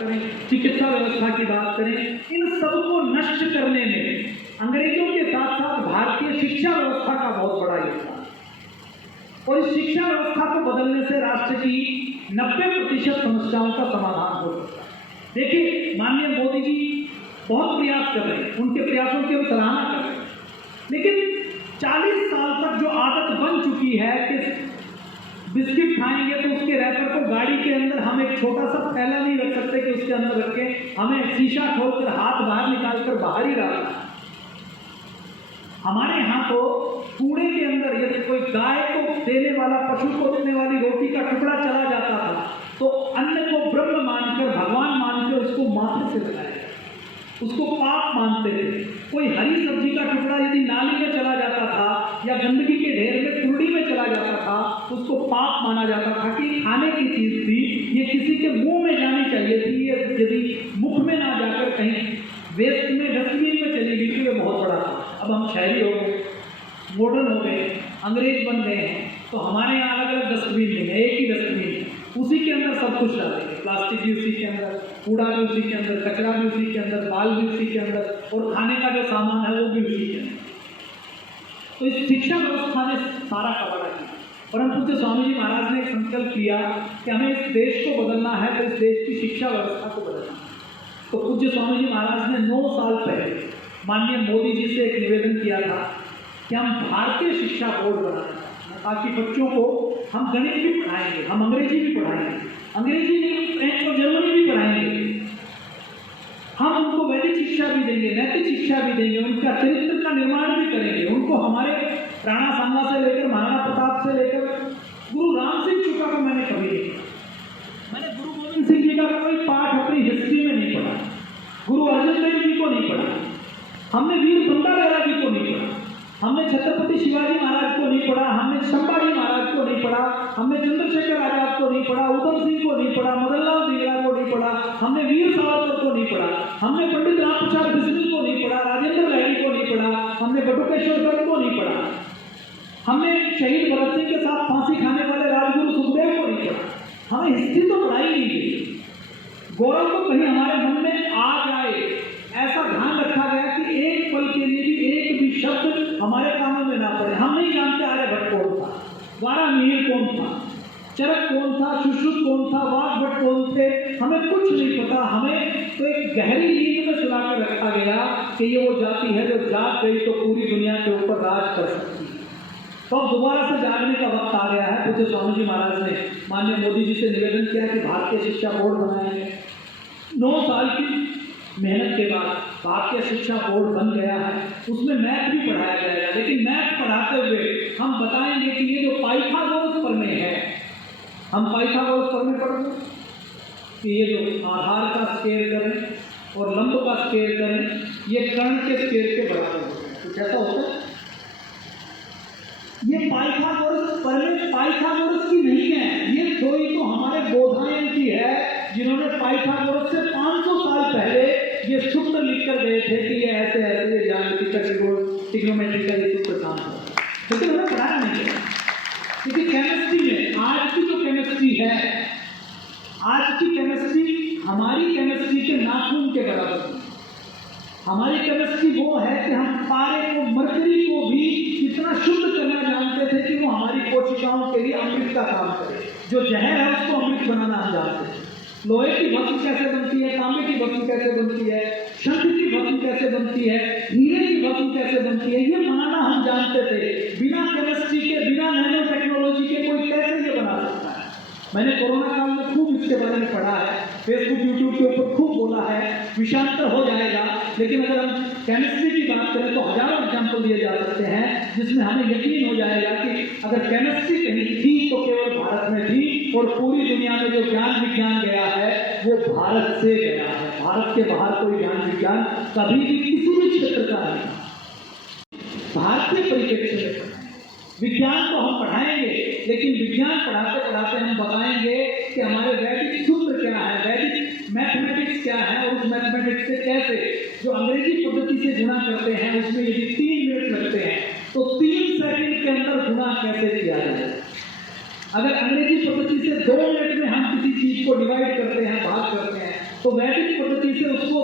करें, चिकित्सा व्यवस्था की बात करें, इन सबको नष्ट करने में अंग्रेजों के साथ साथ भारतीय शिक्षा व्यवस्था का बहुत बड़ा योगदान है। और इस शिक्षा व्यवस्था को बदलने से राष्ट्र की 90% समस्याओं का समाधान हो सकता है। देखिए, माननीय मोदी जी बहुत प्रयास कर रहे हैं, उनके प्रयासों की हम सराहना कर रहे हैं, लेकिन 40 साल तक जो आदत बन चुकी है कि बिस्किट खाएंगे तो उसके रैपर को गाड़ी के अंदर हम एक छोटा सा थैला नहीं रख सकते कि उसके अंदर रख के हमें शीशा खोलकर हाथ बाहर निकालकर बाहर ही डालना है। हमारे यहाँ तो कूड़े के अंदर यदि कोई गाय को देने वाला, पशु को देने वाली रोटी का टुकड़ा चला जाता था तो अन्न को ब्रह्म मानकर, भगवान मानकर उसको माथे से लगाया, उसको पाप मानते थे। कोई हरी सब्जी का टुकड़ा यदि नाली में चला जाता था या गंदगी के ढेर में, कुंडी में चला जाता था, उसको पाप माना जाता था कि खाने की चीज थी, ये किसी के मुंह में जानी चाहिए थी, ये यदि मुख में ना जाकर कहीं वेस्ट में, डस्टबिन में चली गई तो ये बहुत बड़ा था। अब हम शहरी हो गए, मॉडर्न हो गए, अंग्रेज बन गए हैं, तो हमारे यहाँ अलग अलग डस्टबिन नहीं है, एक ही डस्टबिन है, उसी के अंदर सब कुछ डालेंगे। प्लास्टिक भी उसी के अंदर, कूड़ा भी उसी के अंदर, कचरा भी उसी के अंदर, बाल भी उसी के अंदर, और खाने का जो सामान है वो भी उसी के अंदर। तो इस शिक्षा व्यवस्था ने सारा कबाड़ा किया। परंतु जो स्वामी जी महाराज ने एक संकल्प किया कि हमें इस देश को बदलना है, तो इस देश की शिक्षा व्यवस्था को बदलना है। तो पूज्य स्वामी जी महाराज ने 9 साल पहले माननीय मोदी जी से एक निवेदन किया था कि हम भारतीय शिक्षा बोर्ड बनाएं, ताकि बच्चों को हम गणित भी पढ़ाएंगे, हम अंग्रेजी भी पढ़ाएंगे, अंग्रेजी नहीं, फ्रेंच और जर्मनी भी पढ़ाएंगे, हम उनको वैदिक शिक्षा भी देंगे, नैतिक शिक्षा भी देंगे, उनका चरित्र का निर्माण भी करेंगे, उनको हमारे राणा सांगा से लेकर, महाराणा प्रताप से लेकर गुरु राम सिंह चुका को मैंने कभी नहीं पढ़ा, मैंने गुरु गोविंद सिंह जी का कोई पाठ अपनी हिस्ट्री में नहीं पढ़ा, गुरु अर्जुन देव जी को नहीं पढ़ा, हमने वीर बंदा बैरागी को नहीं पढ़ा, हमने छत्रपति शिवाजी महाराज को नहीं पढ़ा, हमने संभाजी महाराज को नहीं पढ़ा, हमने चंद्रशेखर आजाद को नहीं पढ़ा, उधम सिंह को नहीं पढ़ा, मदन लाल धिंगरा को नहीं पढ़ा, हमने वीर सावरकर को नहीं पढ़ा, हमने पंडित राम प्रसाद बिस्मिल को नहीं पढ़ा, राजेंद्र लाहिड़ी को नहीं पढ़ा, हमने बटुकेश्वर दत्त को नहीं पढ़ा, हमने शहीद भगत सिंह के साथ फांसी खाने वाले राजगुरु सुखदेव को नहीं पढ़ा। हमें हिस्ट्री तो पढ़ाई नहीं गई। गौरव तो कहीं हमारे मन में आ जाए ऐसा ध्यान रखा गया कि एक पल के लिए भी एक भी शब्द हमारे कानों में ना पड़े। हम नहीं जानते आर्यभट्ट कौन था, वारामिहिर कौन था, चरक कौन था, सुश्रुत कौन था, वाग्भट कौन थे, हमें कुछ नहीं पता। हमें तो एक गहरी नींद में सुला कर रखा गया कि ये वो जाति है जो जाग गई तो पूरी दुनिया के ऊपर राज कर सकती है। तो अब दोबारा से जागने का वक्त आ गया है। पूज्य स्वामी जी महाराज ने माननीय मोदी जी से निवेदन किया कि भारतीय शिक्षा बोर्ड बनाएंगे। 9 साल की मेहनत के बाद भारतीय शिक्षा बोर्ड बन गया है। उसमें मैथ भी पढ़ाया जाएगा, लेकिन मैथ पढ़ाते हुए हम बताएंगे कि ये जो पाइथागोरस प्रमेय है, हम पाइथागोरस प्रमेय पढ़ेंगे कि ये जो आधार का स्केयर करें और लंब का स्केयर करें, ये कर्ण के स्केयर के बराबर होता है। कुछ ऐसा होता है। ये पाइथागोरस प्रमेय पाइथागोरस की नहीं है, ये थ्योरी तो हमारे बोधायन की है, जिन्होंने पाइथागोरस से 500 साल पहले ये सूत्र लिख कर गए थे कि ये ऐसे ऐसे ये ज्यामितिक ट्रिग्नोमेट्रिकल सूत्र काम करता है। लेकिन उन्हें पढ़ाया नहीं गया, क्योंकि केमिस्ट्री में आज की जो केमिस्ट्री है, आज की केमिस्ट्री हमारी केमिस्ट्री के नाखून के बराबर है। हमारी केमिस्ट्री वो है कि हम पारे को, मरकरी को भी इतना शुद्ध करना जानते थे कि वो हमारी कोशिकाओं के लिए अमृत का काम करे। जो जहर है उसको अमृत बनाना हम जानते थे। लोहे की भस्म कैसे बनती है, तांबे की भस्म कैसे बनती है, शंख की भस्म कैसे बनती है, हीरे की भस्म कैसे बनती है, ये बनाना हम जानते थे। बिना केमिस्ट्री के, बिना नैनो टेक्नोलॉजी के कोई कैसे ये बना सकता है। मैंने कोरोना काल में खूब इसके बारे में पढ़ा है, फेसबुक यूट्यूब के ऊपर खूब बोला है, विषांतर हो जाएगा। लेकिन अगर हम केमिस्ट्री की बात करें तो हजारों एग्जाम्पल दिए जा सकते हैं जिसमें हमें यकीन हो जाएगा कि अगर केमिस्ट्री कहीं थी तो केवल भारत में थी, और पूरी दुनिया में जो ज्ञान विज्ञान गया है वो भारत से गया है। भारत के बाहर कोई ज्ञान विज्ञान कभी भी किसी भी क्षेत्र का नहीं। भारतीय परिप्रेक्ष्य में विज्ञान को हम पढ़ाएंगे, लेकिन विज्ञान पढ़ाते पढ़ाते हम बताएंगे कि हमारे वैदिक सूत्र क्या है, वैदिक मैथमेटिक्स क्या है, और उस मैथमेटिक्स से कैसे जो अंग्रेजी पद्धति से गुणा करते हैं उसमें यदि 3 मिनट लगते हैं तो 3 सेकंड के अंदर गुणा कैसे किया जाए। अगर अंग्रेजी पद्धति से 2 मिनट में हम किसी चीज को डिवाइड करते हैं, भाग करते हैं, तो वैदिक पद्धति से उसको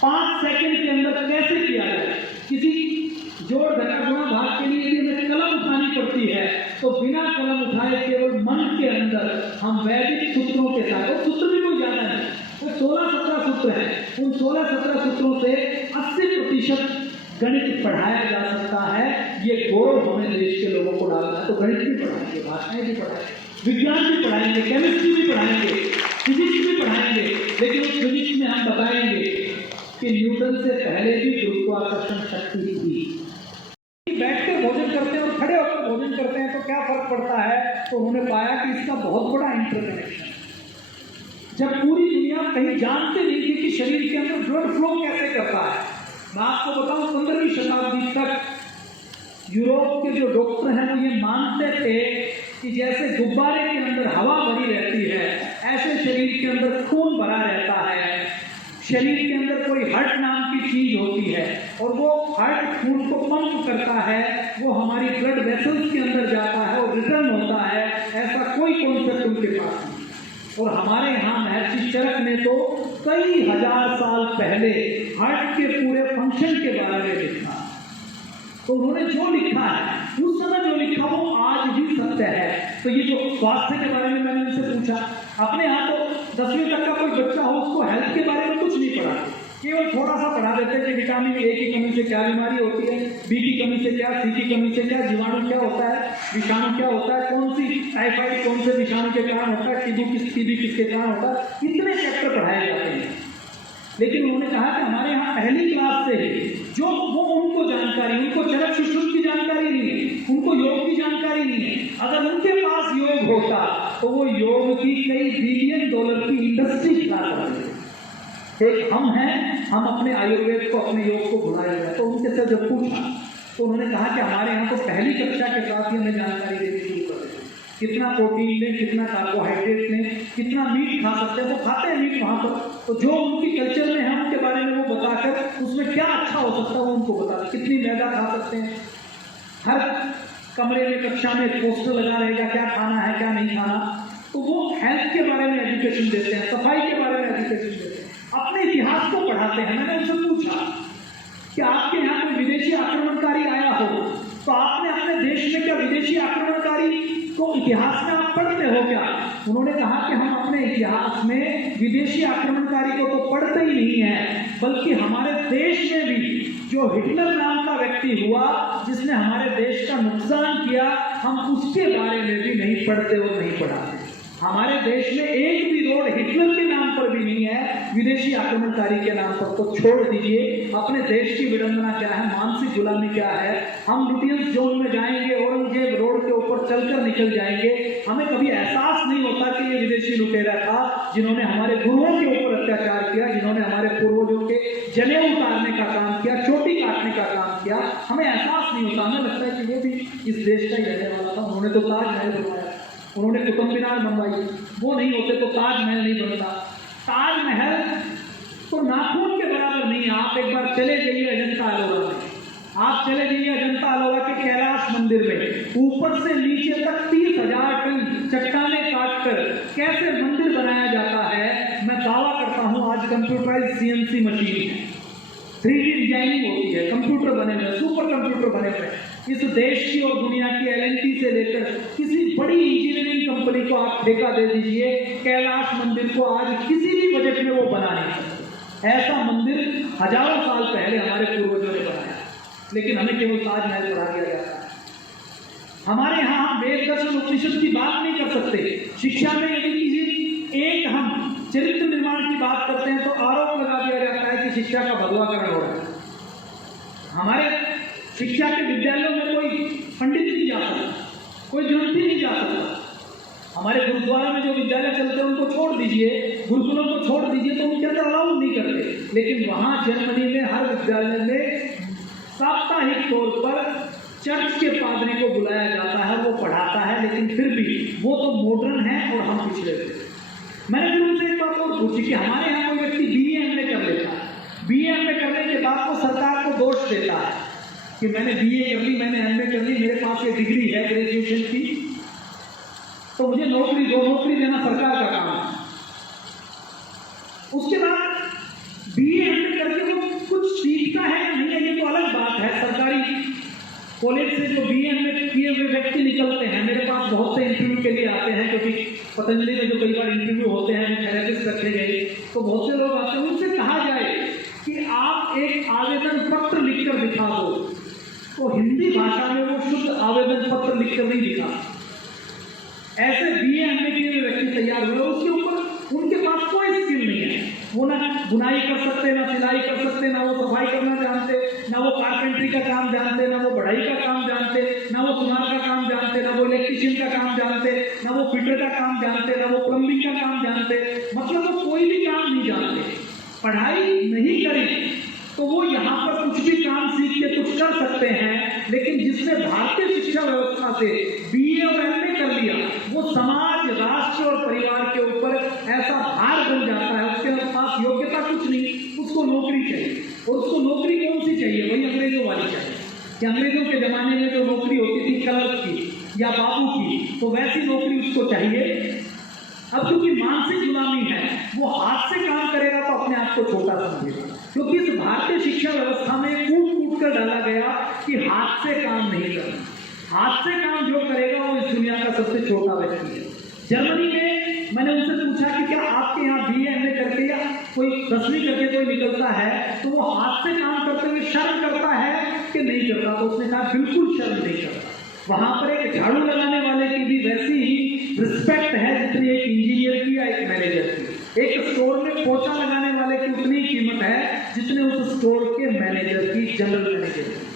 5 सेकंड के अंदर कैसे किया जाए। किसी जोड़ घटा गुणा भाग के लिए यदि हमें कलम उठानी पड़ती है तो बिना कलम उठाए केवल मन के अंदर हम वैदिक सूत्रों के साथ, और सूत्र भी कोई ज्यादा नहीं, वो 16-17 सूत्र हैं, उन 16-17 सूत्रों से 80% गणित पढ़ाया जा सकता है। ये गौरव हमें देश के लोगों को डालना है। तो गणित भी पढ़ाएंगे, भाषाएं भी पढ़ाएंगे, विज्ञान भी पढ़ाएंगे, केमिस्ट्री भी पढ़ाएंगे, फिजिक्स भी पढ़ाएंगे, लेकिन उस फिजिक्स में हम बताएंगे कि न्यूटन से पहले भी गुरुत्वाकर्षण शक्ति थी। बैठकर भोजन करते हैं और खड़े होकर भोजन करते हैं तो क्या फर्क पड़ता है। तो उन्होंने पाया कि इसका बहुत बड़ा इंटरकनेक्शन है। जब पूरी दुनिया कहीं जानते नहीं थी कि शरीर के अंदर ब्लड फ्लो कैसे करता है। मैं आपको बताऊं 15वीं शताब्दी तक यूरोप के जो डॉक्टर हैं वो ये मानते थे कि जैसे गुब्बारे के अंदर हवा भरी रहती है ऐसे शरीर के अंदर खून भरा रहता है। शरीर के अंदर कोई हार्ट नाम की चीज होती है और वो हार्ट खून को पंप करता है, वो हमारी ब्लड वेसल्स के अंदर जाता है और रिटर्न होता है। ऐसा कोई कॉन्सेप्ट उनके पास नहीं। और हमारे यहाँ महर्षि चरक ने तो कई हजार साल पहले हार्ट के पूरे फंक्शन के बारे में लिखा। तो उन्होंने जो लिखा है उस समय जो लिखा वो आज भी सत्य है। तो ये जो स्वास्थ्य के बारे में मैंने उनसे पूछा, अपने यहाँ तो 10वीं तक का कोई बच्चा हो उसको हेल्थ के बारे में कुछ नहीं पढ़ा, केवल थोड़ा सा पढ़ा देते हैं कि विटामिन ए की कमी से क्या बीमारी होती है, बी की कमी से क्या, सी की कमी से क्या, जीवाणु क्या होता है, विषाणु क्या होता है, कौन सी टाइफाइड कौन से विषाणु के कारण होता है, टीबी किसके कारण होता है। इतने चैप्टर पढ़ाए जाते हैं। लेकिन उन्होंने कहा कि हमारे यहाँ पहली क्लास से जो वो उनको जानकारी, उनको चरक सुश्रुत की जानकारी नहीं है, उनको योग की जानकारी नहीं है। अगर उनके पास योग होता तो वो योग की कई बिलियन डॉलर की इंडस्ट्री चला सकते। एक हम हैं, हम अपने आयुर्वेद को, अपने योग को भुलाए हुए। तो उनके से जब पूछा तो उन्होंने कहा कि हमारे यहाँ तो पहली कक्षा के साथ ही हमें जानकारी देनी शुरू कर देते, कितना प्रोटीन लें, कितना कार्बोहाइड्रेट लें, कितना मीट खा सकते हैं। वो खाते हैं मीट वहाँ पर, तो जो उनकी कल्चर में है उनके बारे में वो बताकर उसमें क्या अच्छा हो सकता है वो उनको बता, कितनी मैदा खा सकते हैं। हर कमरे में कक्षा में पोस्टर लगा रहेगा क्या खाना है क्या नहीं खाना। तो वो हेल्थ के बारे में एजुकेशन देते हैं, सफाई के बारे में एजुकेशन देते हैं, अपने इतिहास को पढ़ाते हैं। मैंने उनसे पूछा कि आपके यहाँ कोई विदेशी आक्रमणकारी आया हो तो आपने अपने देश में क्या विदेशी आक्रमणकारी को इतिहास में आप पढ़ते हो क्या। उन्होंने कहा कि हम अपने इतिहास में विदेशी आक्रमणकारी को तो पढ़ते ही नहीं है, बल्कि हमारे देश में भी जो हिटलर नाम का व्यक्ति हुआ जिसने हमारे देश का नुकसान किया, हम उसके बारे में भी नहीं पढ़ते और नहीं पढ़ाते। हमारे देश में एक भी रोड हिटलर के नाम पर भी नहीं है, विदेशी आक्रमणकारी के नाम पर। तो छोड़ दीजिए, अपने देश की विडंबना क्या है, मानसिक गुलामी क्या है। हम लुटियंस जोन में जाएंगे, औरंगजेब रोड के ऊपर चलकर निकल जाएंगे, हमें कभी एहसास नहीं होता कि ये विदेशी लुटेरा था जिन्होंने हमारे गुरुओं के ऊपर अत्याचार किया, जिन्होंने हमारे पूर्वजों के जनेऊ उतारने का काम किया, चोटी काटने का काम किया। हमें एहसास नहीं होता, हमें लगता है कि वो भी इस देश का ही रहने वाला था। उन्होंने तो ताजमहल बनवाया, उन्होंने कुतुब मीनार बनवाई, वो नहीं होते तो ताजमहल नहीं बनता। ताजमहल तो नाखून के बराबर नहीं है। आप एक बार चले जाइए अजंता अलोरा में, आप चले जाइए अजंता अलोरा के कैलाश मंदिर में, ऊपर से नीचे तक 30,000 टन चट्टाने काटकर कैसे मंदिर बनाया जाता है। मैं दावा करता हूँ आज कंप्यूटराइज CNC मशीन है, 3D डिजाइनिंग होती है, कंप्यूटर बने हुए, सुपर कंप्यूटर बने हुए। इस देश की और दुनिया की LNT से लेकर किसी बड़ी इंजीनियरिंग कंपनी को आप ठेका दे दीजिए, कैलाश मंदिर को आज किसी भी बजट में वो बना नहीं सकते। ऐसा मंदिर हजारों साल पहले हमारे पूर्वजों ने बनाया, लेकिन हमें केवल ताजमहल पढ़ा दिया जाता है। हमारे यहाँ हम वेद दर्शन उपनिषद की बात नहीं कर सकते। शिक्षा में यदि किसी एक हम चरित्र निर्माण की बात करते हैं तो आरोप लगा दिया जाता है कि शिक्षा का भगवाकरण हो रहा है। हमारे शिक्षा के विद्यालयों में कोई पंडित नहीं जा सकता, कोई ग्रंथी नहीं जा सकता। हमारे गुरुद्वारा में जो विद्यालय चलते हैं उनको छोड़ दीजिए, गुरुकुलों को छोड़ दीजिए, तो उनके अंदर अलाउ नहीं करते। लेकिन वहाँ जर्मनी में हर विद्यालय में साप्ताहिक तौर पर चर्च के पादरी को बुलाया जाता है, वो पढ़ाता है। लेकिन फिर भी वो तो मॉडर्न है और हम पिछले थे। मैंने फिर उनसे एक बात और पूछी कि हमारे यहाँ कोई व्यक्ति BA MA कर लेता है, BA MA करने के बाद वो सरकार को दोष देता है कि मैंने BA कर ली, मैंने MA कर ली, मेरे पास ये डिग्री है ग्रेजुएशन की, तो मुझे नौकरी दो। नौकरी देना सरकार का काम है। उसके बाद कॉलेज से जो BA में किए हुए व्यक्ति निकलते हैं, मेरे पास बहुत से इंटरव्यू के लिए आते हैं, क्योंकि पतंजलि में जो कई बार इंटरव्यू होते हैं, थेरेपिस्ट रखे गए, तो बहुत से लोग आते हैं। उनसे कहा जाए कि आप एक आवेदन पत्र लिखकर दिखा दो, तो हिंदी भाषा में वो शुद्ध आवेदन पत्र लिखकर नहीं दिखा। ऐसे BA किए हुए व्यक्ति तैयार हुए, उसके ऊपर उनके पास कोई स्किल नहीं है। वो ना बुनाई कर सकते, ना सिलाई कर सकते, ना वो सफाई करना जानते, ना वो कारपेंट्री का काम जानते, ना वो बढ़ाई का काम जानते, ना वो सुनार का काम जानते, ना वो इलेक्ट्रीशियन का काम जानते, ना वो फिटर का काम जानते, ना वो प्लम्बिंग का काम जानते। मतलब वो कोई भी काम नहीं जानते। पढ़ाई नहीं करी तो वो यहाँ पर कुछ भी काम सीख के कुछ कर सकते हैं, लेकिन जिसने भारतीय शिक्षा व्यवस्था से BA और MA कर लिया, वो समाज, राष्ट्र और परिवार के ऊपर ऐसा भार बन जाता है। उसके पास योग्यता कुछ नहीं, उसको नौकरी चाहिए। और उसको नौकरी कौन सी चाहिए? वही अंग्रेजों वाली चाहिए कि अंग्रेजों के जमाने में जो नौकरी होती थी क्लर्क की या बाबू की, तो वैसी नौकरी उसको चाहिए। अब क्योंकि मानसिक गुलामी है, वो हाथ से काम करेगा तो अपने आप को छोटा समझेगा, क्योंकि इस भारतीय शिक्षा व्यवस्था में कूट कर डाला गया कि हाथ से काम नहीं करना। हाथ से काम जो करेगा वो इस दुनिया का सबसे छोटा व्यक्ति है। जर्मनी में मैंने उनसे पूछा कि क्या आपके यहाँ BA MA करके या कोई 10वीं करके कोई निकलता है तो वो हाथ से काम करते हुए शर्म करता है कि नहीं करता? तो उसने कहा बिल्कुल शर्म नहीं करता। वहां पर एक झाड़ू लगाने वाले की भी वैसी ही रिस्पेक्ट है जितनी एक इंजीनियर की या एक मैनेजर की। एक स्टोर में पोछा लगाने वाले की उतनी कीमत है जितने उस स्टोर के मैनेजर की, जनरल मैनेजर की।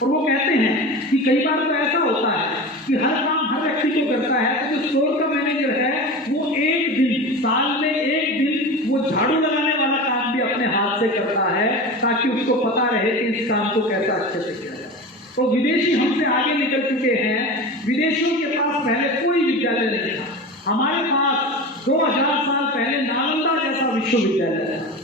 और वो कहते हैं कि कई बार तो ऐसा होता है कि हर काम हर व्यक्ति को करता है, तो जो स्टोर का मैनेजर है वो एक दिन, साल में एक दिन वो झाड़ू लगाने वाला काम भी अपने हाथ से करता है, ताकि उसको पता रहे कि इस काम को कैसा अच्छे से किया जाए। तो विदेशी हमसे आगे निकल चुके हैं। विदेशों के पास पहले कोई विद्यालय नहीं था। हमारे पास 2000 साल पहले नालंदा जैसा विश्वविद्यालय था,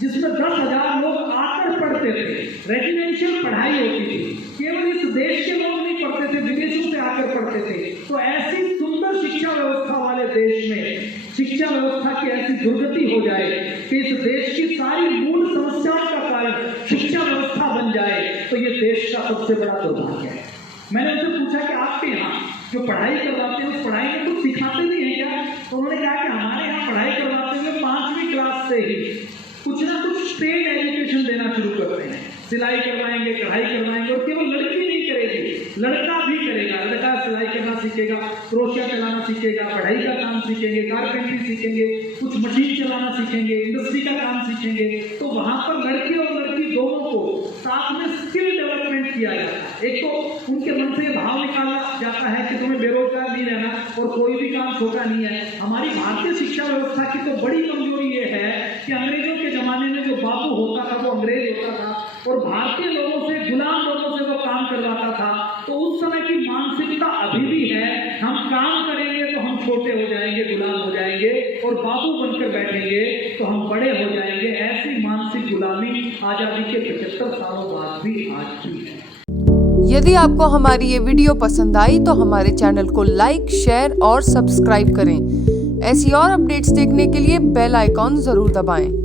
जिसमें 10,000 लोग आकर पढ़ते थे। रेजिडेंशियल पढ़ाई होती थी, केवल इस देश के लोग नहीं पढ़ते थे, विदेशों से आकर पढ़ते थे। तो ऐसी सुंदर शिक्षा व्यवस्था वाले देश में शिक्षा व्यवस्था की ऐसी दुर्गति हो जाए कि इस देश की सारी मूल समस्याओं का कारण शिक्षा व्यवस्था बन जाए, तो ये देश का सबसे बड़ा दुर्भाग्य है। मैंने उनसे पूछा कि आपके यहाँ जो पढ़ाई करवाते हैं उस पढ़ाई में कुछ सिखाते नहीं है क्या? तो उन्होंने कहा कि हमारे यहाँ पढ़ाई करवाते हुए 5वीं क्लास से ही कुछ ना कुछ स्टेट एजुकेशन देना शुरू करते हैं। सिलाई करवाएंगे, कढ़ाई करवाएंगे, और केवल लड़की नहीं करेगी, लड़का भी करेगा। लड़का सिलाई करना सीखेगा, क्रोशिया चलाना सीखेगा, पढ़ाई का काम सीखेंगे, कारपेंट्री सीखेंगे, कुछ मशीन चलाना सीखेंगे, इंडस्ट्री का काम सीखेंगे। तो वहां पर लड़के और लड़की दोनों को साथ में स्किल डेवलपमेंट किया जाता है। एक तो उनके मन से भाव निकाला जाता है कि तुम्हें बेरोजगार नहीं रहना और कोई भी काम छोटा नहीं है। हमारी भारतीय शिक्षा व्यवस्था की तो बड़ी कमजोरी ये है कि अंग्रेजों के जमाने में जो बाबू होता था वो अंग्रेज होता था, और भारतीय लोगों से, गुलाम लोगों से वो काम करवाता था। तो उस समय की मानसिकता अभी भी है, हम काम करेंगे तो हम छोटे हो जाएंगे, गुलाम हो जाएंगे, और बाबू बनकर बैठेंगे तो हम बड़े हो जाएंगे। ऐसी मानसिक गुलामी आजादी के 75 सालों बाद भी आज भी है। यदि आपको हमारी ये वीडियो पसंद आई तो हमारे चैनल को लाइक, शेयर और सब्सक्राइब करें। ऐसी और अपडेट्स देखने के लिए बेल आइकॉन जरूर दबाएं।